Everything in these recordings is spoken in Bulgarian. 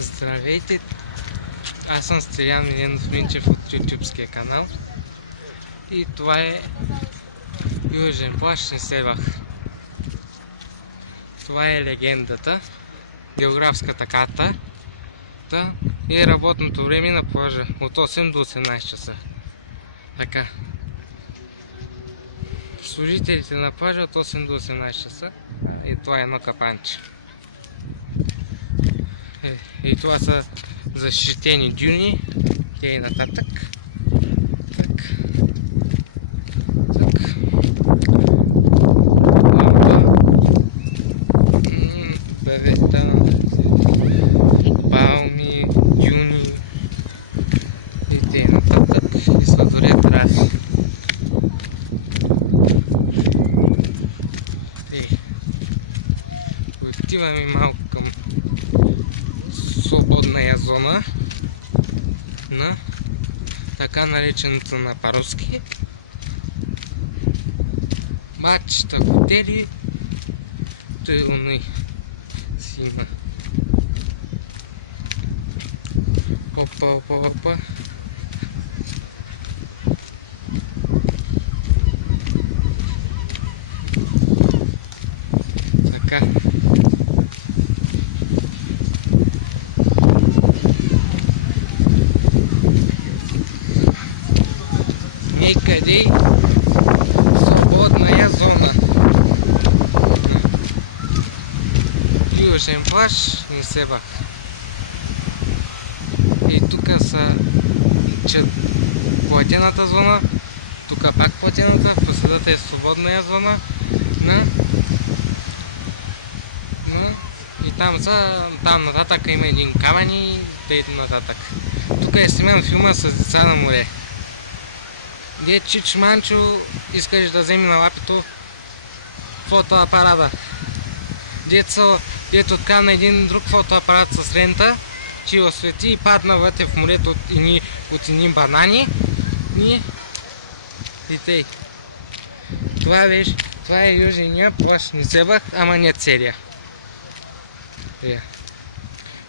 Здравейте! Аз съм Стилян Миленов Минчев от ютубския канал и това е Южен плаж Несебър. Това е легендата, географската карта и работното време на плажа от 8 до 18 часа. Така. Служителите на плажа от 8 до 18 часа и това е едно капанче. И това са защитени дюни, те и нататък. Бевета, палми, дюни и те и нататък. И сладолет рафи. Отиваме малко към свободная зона на така наречената на по-руски бачета, хотели, той уни си има. Опа. Така. Некъде свободная зона. Южен плаж Несебър. И тук са платената зона, тук пак платената, посредата е свободная зона и там нататък има един камън и тъй нататък. Тук е сниман филма с деца на море. Де Чич Манчо искаш да вземе на лапито фотоапарата. Дето откана един друг фотоапарат с лента, че освети и падна вътре в морето от едни банани и тъй. Това е южния плаж Несебър, ама не целия.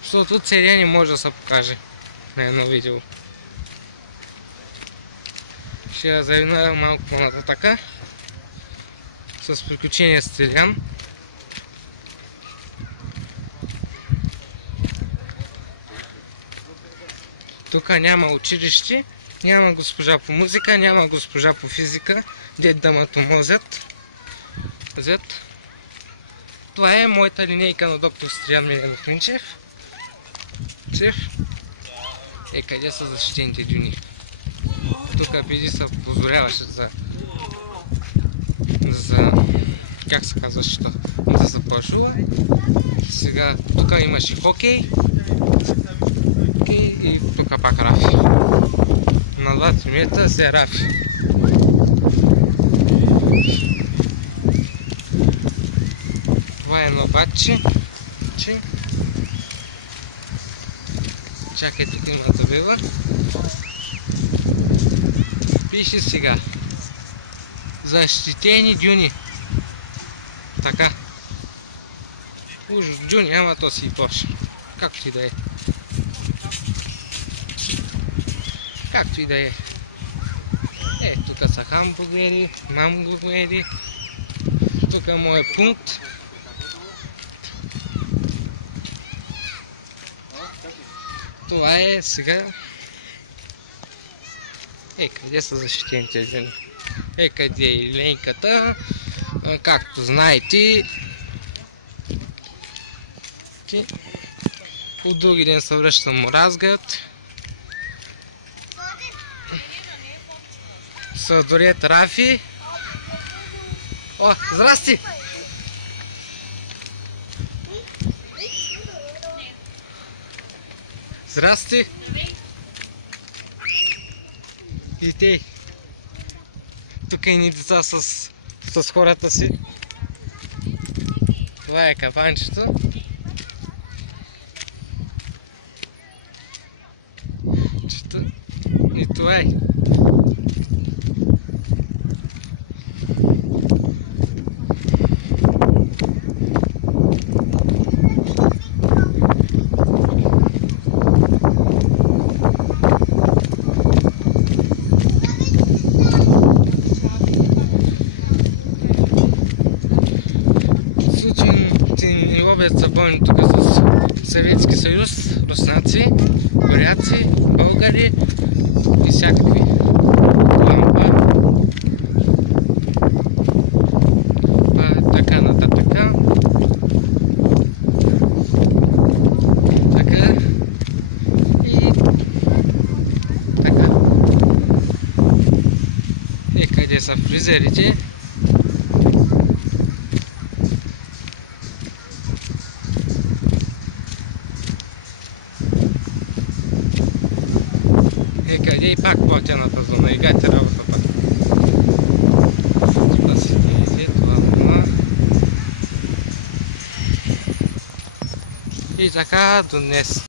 Защото целия не може да се покаже на едно видео. Ще я завина малко по-нататъка с приключения с Стилян. Тук няма училище, няма госпожа по музика, няма госпожа по физика, дед да ме тормозят. Това е моята линейка на доктор Стилян Миленов Минчев. Къде са защитените дюни? Тук преди се позволяваше за как се казваше, да се плажува. Сега тук имаше хокей и тук пак рафи. На 20 метра се рафи. Това е едно батче. Чакай, тук има табела. Пише сега защитени дюни. Така. Уж дюни, ама то си и плаж. Както и да е. Тук са хамбургери, мамбургери. Тук е моят пункт. Това е сега. Къде са защитените дюни? Къде е линейката? Както знаете, от други ден се връщам в Разград. Сладолет рафи. О, здрасти! Здрасти! И тей. Тук и ни деца с хората си. Това е капанчето. И това е. пълни тук с Съветски съюз, руснаци, коряци, българи и всякакви. Лампа, така нататък. Така и така. И къде са фризерите? Къде и пак платената зона, играйте работа пак. Тук си видите, това има. И така до днес.